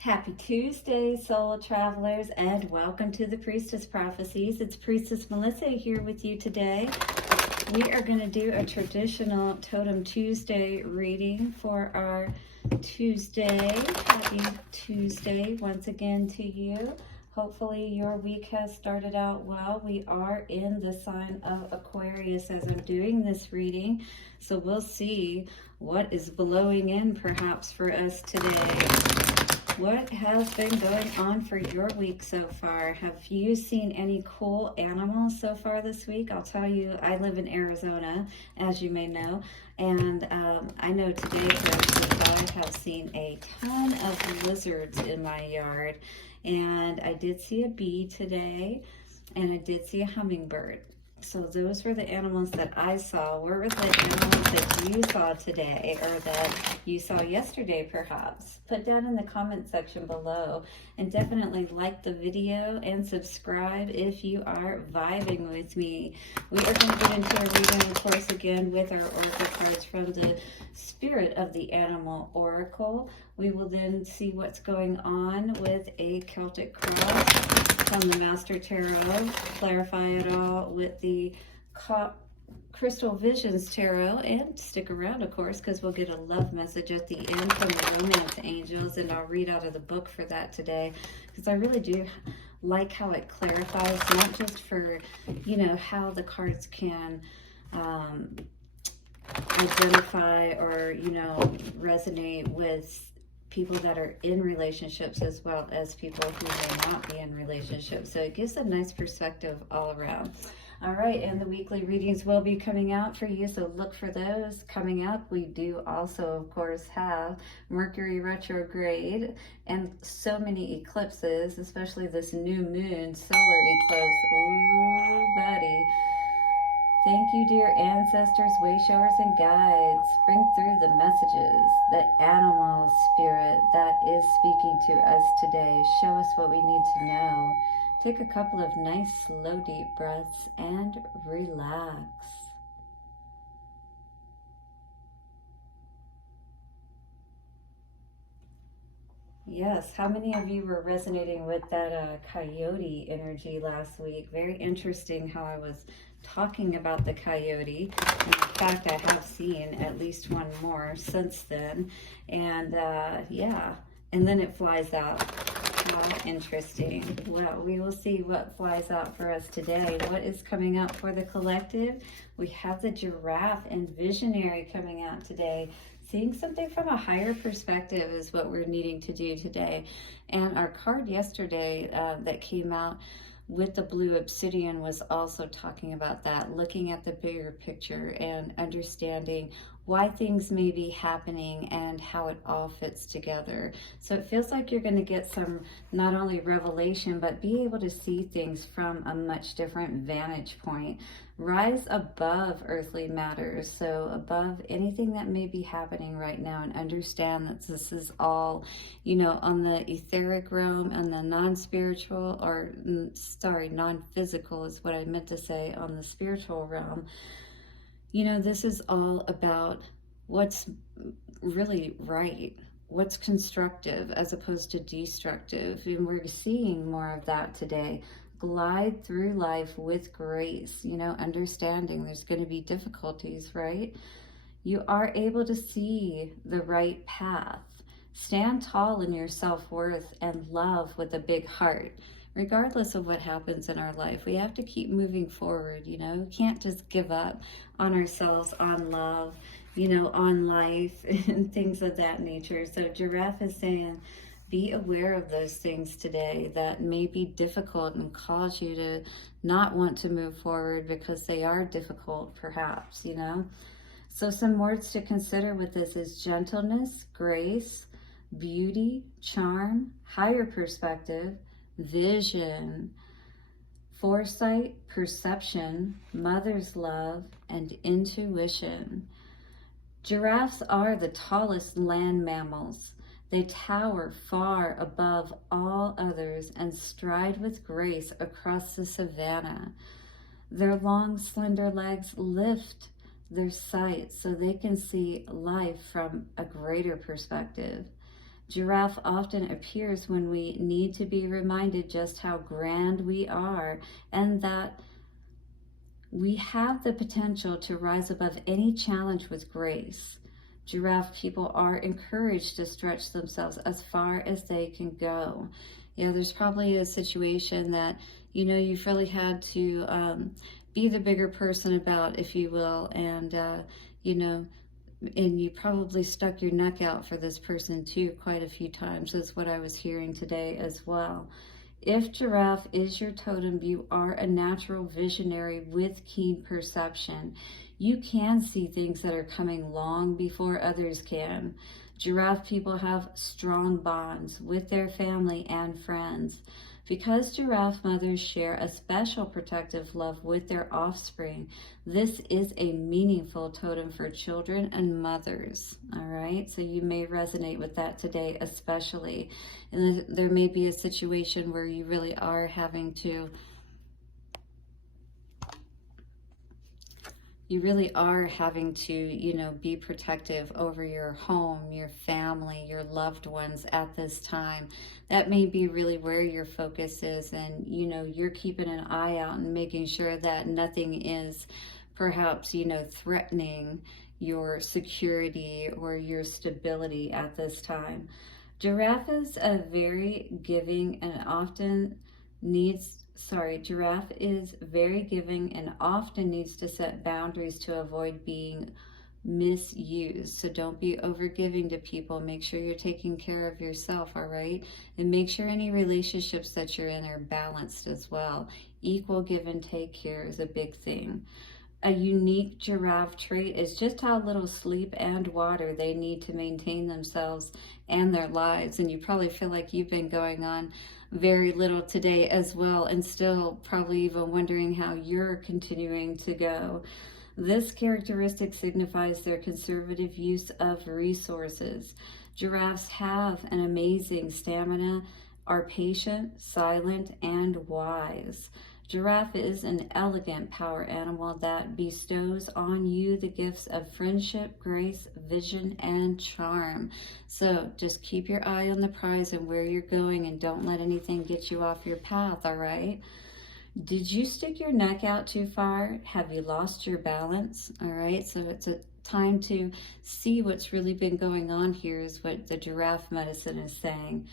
Happy Tuesday, soul travelers, and welcome to the Priestess Prophecies. It's Priestess Melissae here with you today. We are going to do a traditional Totem Tuesday reading for our Tuesday. Happy Tuesday once again to you. Hopefully your week has started out well. We are in the sign of Aquarius as I'm doing this reading, so we'll see what is blowing in perhaps for us today. What has been going on for your week so far? Have you seen any cool animals so far this week? I'll tell you, I live in Arizona, as you may know, and I know today I have seen a ton of lizards in my yard, and I did see a bee today, and I did see a hummingbird. So those were the animals that I saw. Where were the animals that you saw today, or that you saw yesterday perhaps? Put down in the comment section below, and definitely like the video and subscribe if you are vibing with me. We are going to get into a reading, of course, again with our oracle cards from the Spirit of the Animal Oracle. We will then see what's going on with a Celtic cross from the Master Tarot, clarify it all with the Crystal Visions Tarot, and stick around, of course, because we'll get a love message at the end from the Romance Angels, and I'll read out of the book for that today, because I really do like how it clarifies, not just for, you know, how the cards can identify or, you know, resonate with people that are in relationships as well as people who may not be in relationships. So it gives a nice perspective all around. All right, and the weekly readings will be coming out for you, so look for those coming up. We do also, of course, have Mercury retrograde and so many eclipses, especially this new moon solar eclipse. Ooh, buddy. Thank you, dear ancestors, wayshowers, and guides. Bring through the messages, the animal spirit that is speaking to us today. Show us what we need to know. Take a couple of nice, slow, deep breaths and relax. Yes, how many of you were resonating with that coyote energy last week? Very interesting how I was talking about the coyote. In fact, I have seen at least one more since then. And yeah, and then it flies out. How interesting. Well, we will see what flies out for us today. What is coming up for the collective? We have the Giraffe and Visionary coming out today. Seeing something from a higher perspective is what we're needing to do today. And our card yesterday that came out with the blue obsidian was also talking about that, looking at the bigger picture and understanding why things may be happening and how it all fits together. So it feels like you're going to get some not only revelation, but be able to see things from a much different vantage point. Rise above earthly matters, so above anything that may be happening right now, and understand that this is all, you know, on the etheric realm and the non-spiritual, or sorry, non-physical is what I meant to say, on the spiritual realm. You know, this is all about what's really right, what's constructive as opposed to destructive, and we're seeing more of that today. Glide through life with grace, you know, understanding there's going to be difficulties, right? You are able to see the right path. Stand tall in your self-worth and love with a big heart. Regardless of what happens in our life, we have to keep moving forward, you know? We can't just give up on ourselves, on love, you know, on life, and things of that nature. So Giraffe is saying, be aware of those things today that may be difficult and cause you to not want to move forward because they are difficult, perhaps, you know? So some words to consider with this is gentleness, grace, beauty, charm, higher perspective, vision, foresight, perception, mother's love, and intuition. Giraffes are the tallest land mammals. They tower far above all others and stride with grace across the savanna. Their long, slender legs lift their sight so they can see life from a greater perspective. Giraffe often appears when we need to be reminded just how grand we are and that we have the potential to rise above any challenge with grace. Giraffe people are encouraged to stretch themselves as far as they can go. There's probably a situation that, you've really had to be the bigger person about, if you will, and, and you probably stuck your neck out for this person too quite a few times, is what I was hearing today as well. If Giraffe is your totem, you are a natural visionary with keen perception. You can see things that are coming long before others can. Giraffe people have strong bonds with their family and friends. Because giraffe mothers share a special protective love with their offspring, this is a meaningful totem for children and mothers. All right, so you may resonate with that today especially. And there may be a situation where you really are having to be protective over your home, your family, your loved ones at this time. That may be really where your focus is, and you're keeping an eye out and making sure that nothing is perhaps threatening your security or your stability at this time. Giraffe is a very giving and Giraffe is very giving and often needs to set boundaries to avoid being misused. So don't be overgiving to people. Make sure you're taking care of yourself, all right? And make sure any relationships that you're in are balanced as well. Equal give and take here is a big thing. A unique giraffe trait is just how little sleep and water they need to maintain themselves and their lives. And you probably feel like you've been going on very little today as well, and still probably even wondering how you're continuing to go. This characteristic signifies their conservative use of resources. Giraffes have an amazing stamina, are patient, silent, and wise. Giraffe is an elegant power animal that bestows on you the gifts of friendship, grace, vision, and charm. So just keep your eye on the prize and where you're going, and don't let anything get you off your path, all right? Did you stick your neck out too far? Have you lost your balance? All right, so it's a time to see what's really been going on here, is what the giraffe medicine is saying.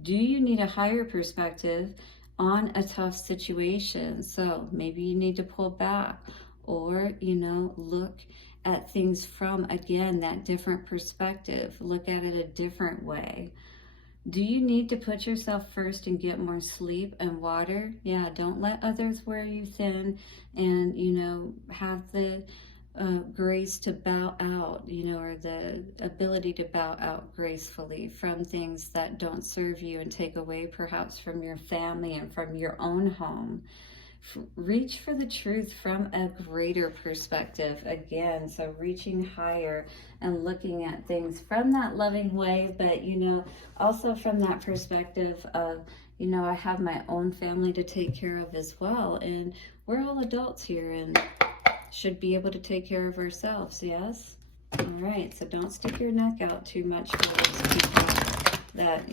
Do you need a higher perspective on a tough situation? So maybe you need to pull back, or look at things from, again, that different perspective. Look at it a different way. Do you need to put yourself first and get more sleep and water? Yeah, don't let others wear you thin, and have the grace to bow out, or the ability to bow out gracefully from things that don't serve you and take away perhaps from your family and from your own home. Reach for the truth from a greater perspective again. So reaching higher and looking at things from that loving way, but also from that perspective of I have my own family to take care of as well, and we're all adults here and should be able to take care of ourselves. Yes. All right, so don't stick your neck out too much for those people that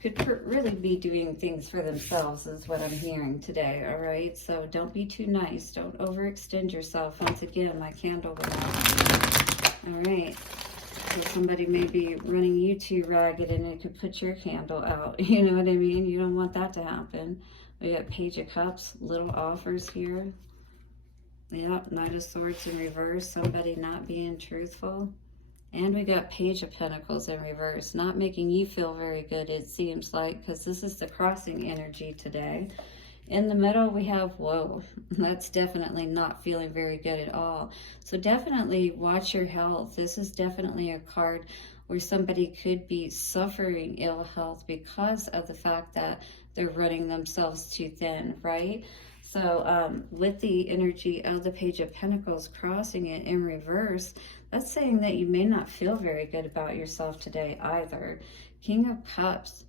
could really be doing things for themselves, is what I'm hearing today. All right, so don't be too nice. Don't overextend yourself. Once again, my candle went out. All right, so somebody may be running you too ragged and it could put your candle out. You know what I mean? You don't want that to happen. We got Page of Cups, little offers here. Yep, Knight of Swords in reverse, somebody not being truthful. And we got Page of Pentacles in reverse, not making you feel very good, it seems like, because this is the crossing energy today. In the middle, we have, whoa, that's definitely not feeling very good at all. So definitely watch your health. This is definitely a card where somebody could be suffering ill health because of the fact that they're running themselves too thin, right? So with the energy of the Page of Pentacles crossing it in reverse, that's saying that you may not feel very good about yourself today either. King of Cups,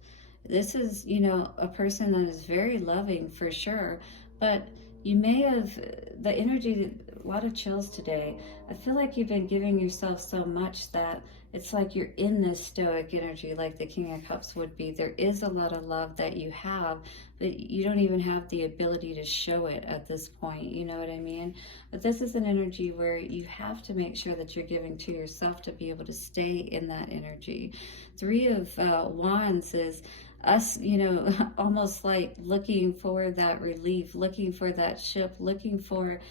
this is, a person that is very loving for sure, but you may have, the energy, a lot of chills today. I feel like you've been giving yourself so much that it's like you're in this stoic energy like the King of Cups would be. There is a lot of love that you have, but you don't even have the ability to show it at this point, you know what I mean? But this is an energy where you have to make sure that you're giving to yourself to be able to stay in that energy. Three of Wands is us, you know, almost like looking for that relief, looking for that ship, looking for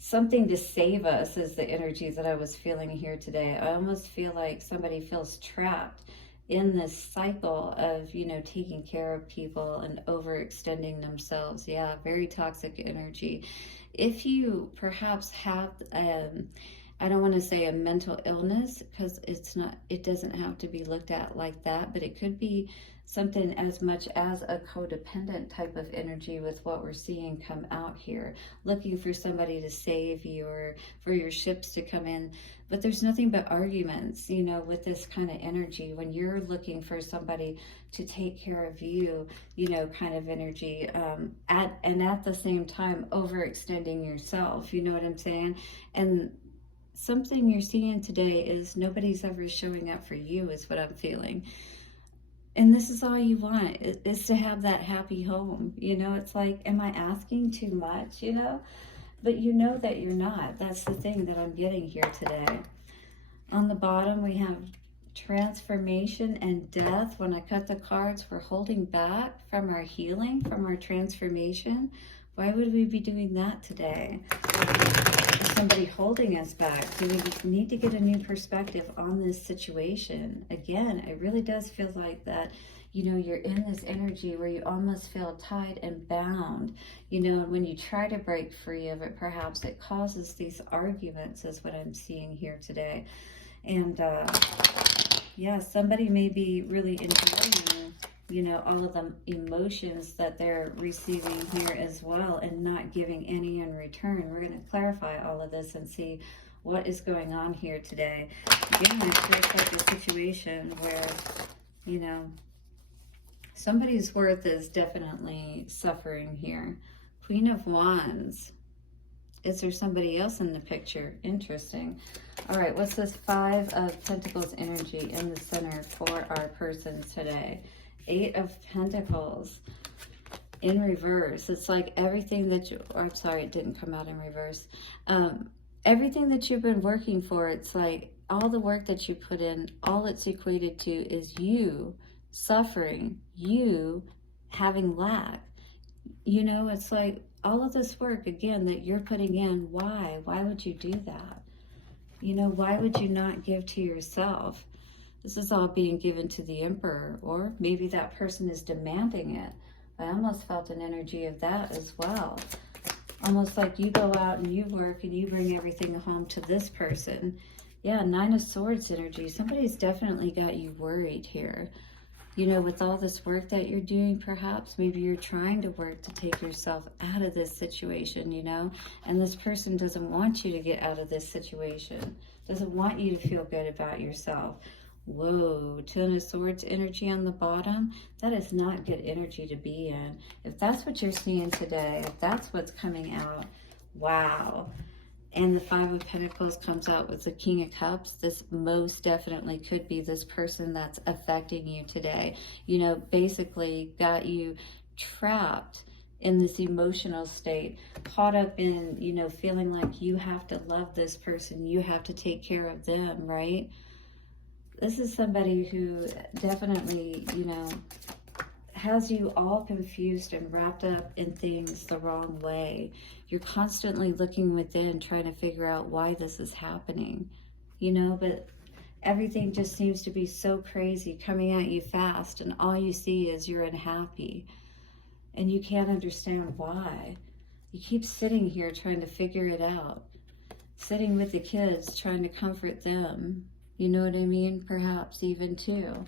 something to save us is the energy that I was feeling here today. I almost feel like somebody feels trapped in this cycle of, you know, taking care of people and overextending themselves. Yeah, very toxic energy. If you perhaps have, I don't want to say a mental illness, because it's not, it doesn't have to be looked at like that, but it could be something as much as a codependent type of energy with what we're seeing come out here, looking for somebody to save you or for your ships to come in. But there's nothing but arguments, you know, with this kind of energy when you're looking for somebody to take care of you, you know, kind of energy, at the same time overextending yourself, you know what I'm saying? And something you're seeing today is nobody's ever showing up for you is what I'm feeling. And this is all you want, is to have that happy home. You know, it's like, am I asking too much, you know? But you know that you're not. That's the thing that I'm getting here today. On the bottom, we have transformation and death. When I cut the cards, we're holding back from our healing, from our transformation. Why would we be doing that today? Is somebody holding us back? Do we need to get a new perspective on this situation? Again, it really does feel like that, you know, you're in this energy where you almost feel tied and bound, you know, and when you try to break free of it, perhaps it causes these arguments is what I'm seeing here today. And yeah, somebody may be really enjoying, you know, all of the emotions that they're receiving here as well and not giving any in return. We're going to clarify all of this and see what is going on here today. Again, it feels like a situation where, you know, somebody's worth is definitely suffering here. Queen of Wands. Is there somebody else in the picture? Interesting. All right, what's this Five of Pentacles energy in the center for our person today? Eight of Pentacles in reverse. It's like everything that you, I'm sorry, it didn't come out in reverse. Everything that you've been working for, it's like all the work that you put in, all it's equated to is you suffering, you having lack. You know, it's like all of this work, again, that you're putting in, why? Why would you do that? You know, why would you not give to yourself? This is all being given to the Emperor, or maybe that person is demanding it. I almost felt an energy of that as well. Almost like you go out and you work and you bring everything home to this person. Yeah, Nine of Swords energy. Somebody's definitely got you worried here. You know, with all this work that you're doing, perhaps, maybe you're trying to work to take yourself out of this situation, you know, and this person doesn't want you to get out of this situation, doesn't want you to feel good about yourself. Whoa, Ten of Swords energy on the bottom. That is not good energy to be in. If that's what you're seeing today, if that's what's coming out, wow. And the Five of Pentacles comes out with the King of Cups. This most definitely could be this person that's affecting you today. You know, basically got you trapped in this emotional state, caught up in, you know, feeling like you have to love this person, you have to take care of them, right? This is somebody who definitely, you know, has you all confused and wrapped up in things the wrong way. You're constantly looking within, trying to figure out why this is happening, you know, but everything just seems to be so crazy, coming at you fast, and all you see is you're unhappy, and you can't understand why. You keep sitting here trying to figure it out, sitting with the kids, trying to comfort them, you know what I mean? Perhaps even too.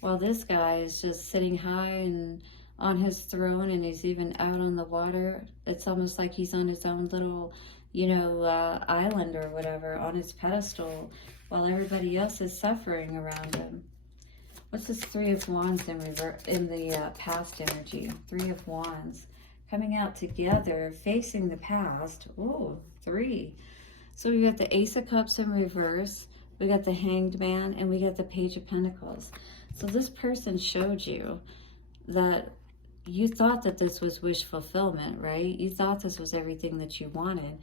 While this guy is just sitting high and on his throne, and he's even out on the water. It's almost like he's on his own little, you know, island or whatever, on his pedestal, while everybody else is suffering around him. What's this Three of Wands in the past energy? Three of Wands coming out together, facing the past. Oh, three. So we got the Ace of Cups in reverse, We got the Hanged Man, and we got the Page of Pentacles. So this person showed you that you thought that this was wish fulfillment, right? You thought this was everything that you wanted.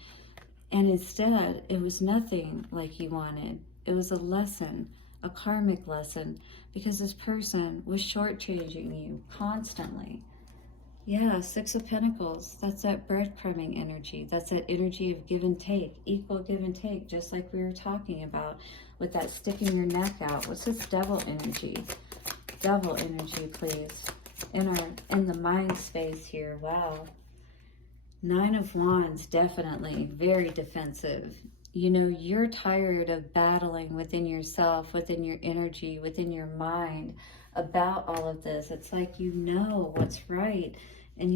And instead, it was nothing like you wanted. It was a lesson, a karmic lesson, because this person was shortchanging you constantly. Yeah, Six of Pentacles, that's that breadcrumbing energy. That's that energy of give and take, equal give and take, just like we were talking about with that sticking your neck out. What's this Devil energy? Devil energy, please. In the mind space here. Wow. Nine of Wands, definitely very defensive. You know, you're tired of battling within yourself, within your energy, within your mind about all of this. It's like you know what's right, and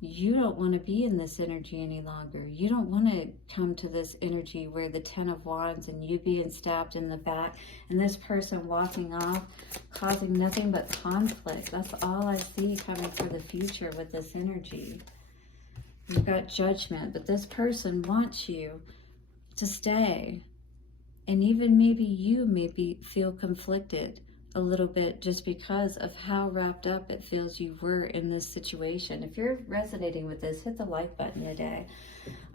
you don't want to be in this energy any longer. You don't want to come to this energy where the Ten of Wands and you being stabbed in the back and this person walking off, causing nothing but conflict. That's all I see coming for the future with this energy. You've got Judgment, but this person wants you to stay. And even maybe you feel conflicted a little bit just because of how wrapped up it feels you were in this situation. If you're resonating with this, hit the like button today.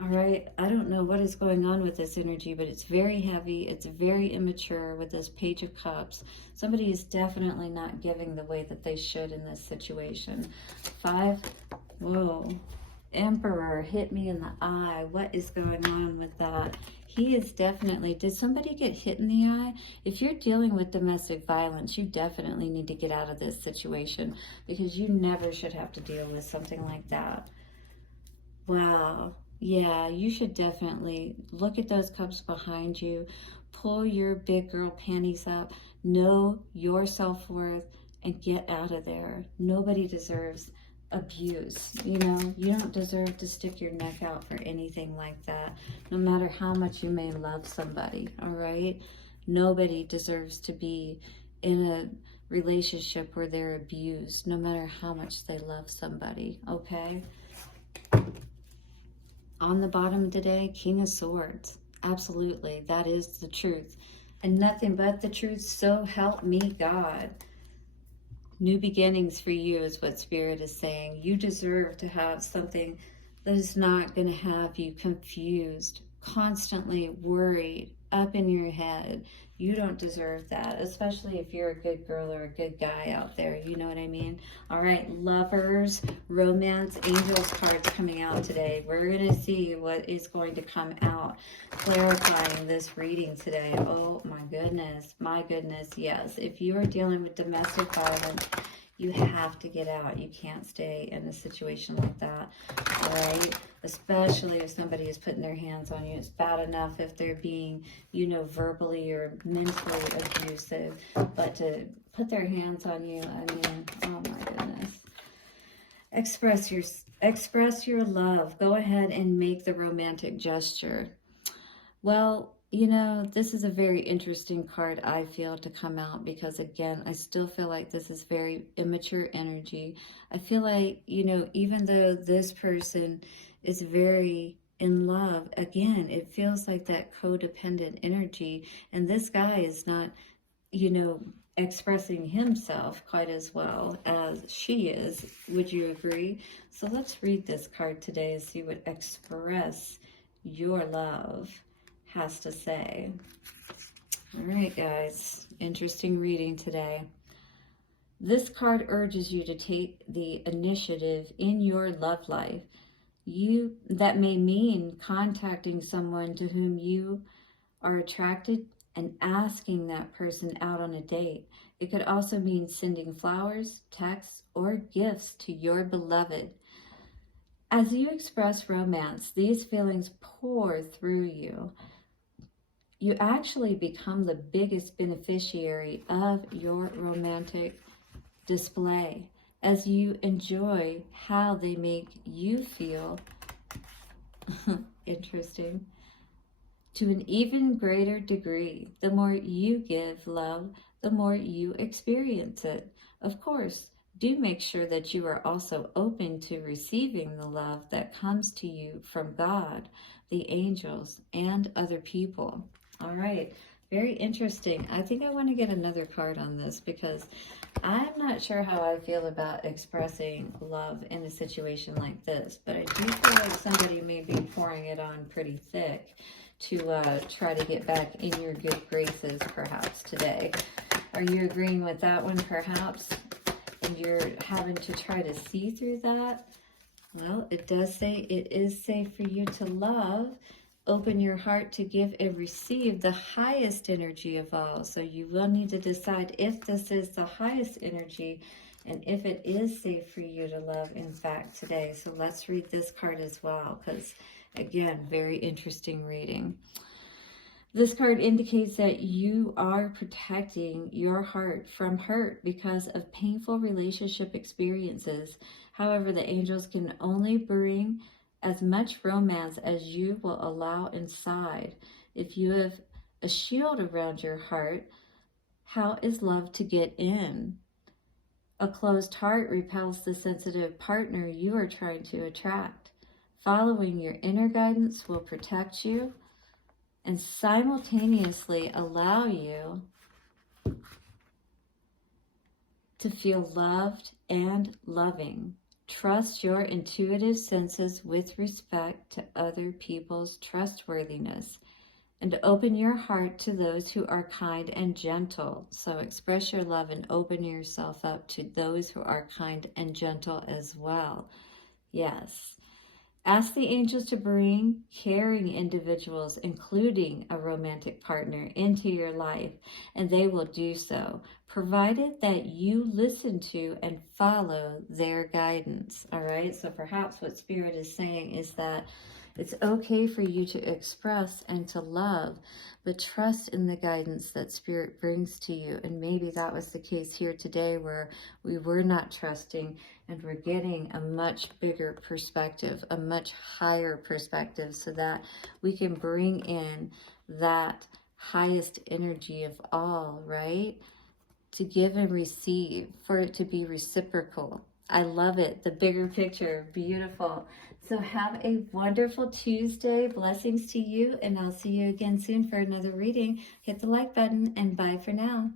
All right, I don't know what is going on with this energy, but it's very heavy. It's very immature with this Page of Cups. Somebody is definitely not giving the way that they should in this situation. Five, whoa. Emperor hit me in the eye. What is going on with that? He is definitely, did somebody get hit in the eye? If you're dealing with domestic violence, you definitely need to get out of this situation because you never should have to deal with something like that. Wow. Yeah, you should definitely look at those cups behind you. Pull your big girl panties up. Know your self-worth and get out of there. Nobody deserves abuse. You know, you don't deserve to stick your neck out for anything like that, no matter how much you may love somebody. All right, nobody deserves to be in a relationship where they're abused, no matter how much they love somebody. Okay, on the bottom today, King of Swords. Absolutely, that is the truth and nothing but the truth. So help me God. New beginnings for you is what Spirit is saying. You deserve to have something that is not going to have you confused, constantly worried, up in your head. You don't deserve that, especially if you're a good girl or a good guy out there. You know what I mean? All right, Lovers, Romance, Angels cards coming out today. We're going to see what is going to come out, clarifying this reading today. Oh my goodness, yes. If you are dealing with domestic violence, you have to get out. You can't stay in a situation like that, all right? Especially if somebody is putting their hands on you. It's bad enough if they're being, you know, verbally or mentally abusive, but to put their hands on you, I mean, oh my goodness. Express your love. Go ahead and make the romantic gesture. Well, you know, this is a very interesting card, I feel, to come out because, again, I still feel like this is very immature energy. I feel like, you know, even though this person is very in love, again, it feels like that codependent energy. And this guy is not, you know, expressing himself quite as well as she is. Would you agree? So let's read this card today and see what express your love has to say. All right, guys, interesting reading today. This card urges you to take the initiative in your love life. That may mean contacting someone to whom you are attracted and asking that person out on a date. It could also mean sending flowers, texts, or gifts to your beloved. As you express romance, these feelings pour through you. You actually become the biggest beneficiary of your romantic display as you enjoy how they make you feel. Interesting. To an even greater degree, the more you give love, the more you experience it. Of course, do make sure that you are also open to receiving the love that comes to you from God, the angels, and other people. All right, Very interesting. I think I want to get another card on this because I'm not sure how I feel about expressing love in a situation like this, but I do feel like somebody may be pouring it on pretty thick to try to get back in your good graces perhaps today. Are you agreeing with that one perhaps? And you're having to try to see through that? Well, it does say it is safe for you to love. Open your heart to give and receive the highest energy of all. So you will need to decide if this is the highest energy and if it is safe for you to love, in fact, today. So let's read this card as well, because, again, very interesting reading. This card indicates that you are protecting your heart from hurt because of painful relationship experiences. However, the angels can only bring as much romance as you will allow inside. If you have a shield around your heart, how is love to get in? A closed heart repels the sensitive partner you are trying to attract. Following your inner guidance will protect you and simultaneously allow you to feel loved and loving. Trust your intuitive senses with respect to other people's trustworthiness and open your heart to those who are kind and gentle. So express your love and open yourself up to those who are kind and gentle as well. Yes. Ask the angels to bring caring individuals, including a romantic partner, into your life, and they will do so, provided that you listen to and follow their guidance. All right, so perhaps what Spirit is saying is that it's okay for you to express and to love, but trust in the guidance that Spirit brings to you. And maybe that was the case here today, where we were not trusting and we're getting a much bigger perspective, a much higher perspective, so that we can bring in that highest energy of all, right? To give and receive, for it to be reciprocal. I love it. The bigger picture. Beautiful. So have a wonderful Tuesday. Blessings to you, and I'll see you again soon for another reading. Hit the like button, and bye for now.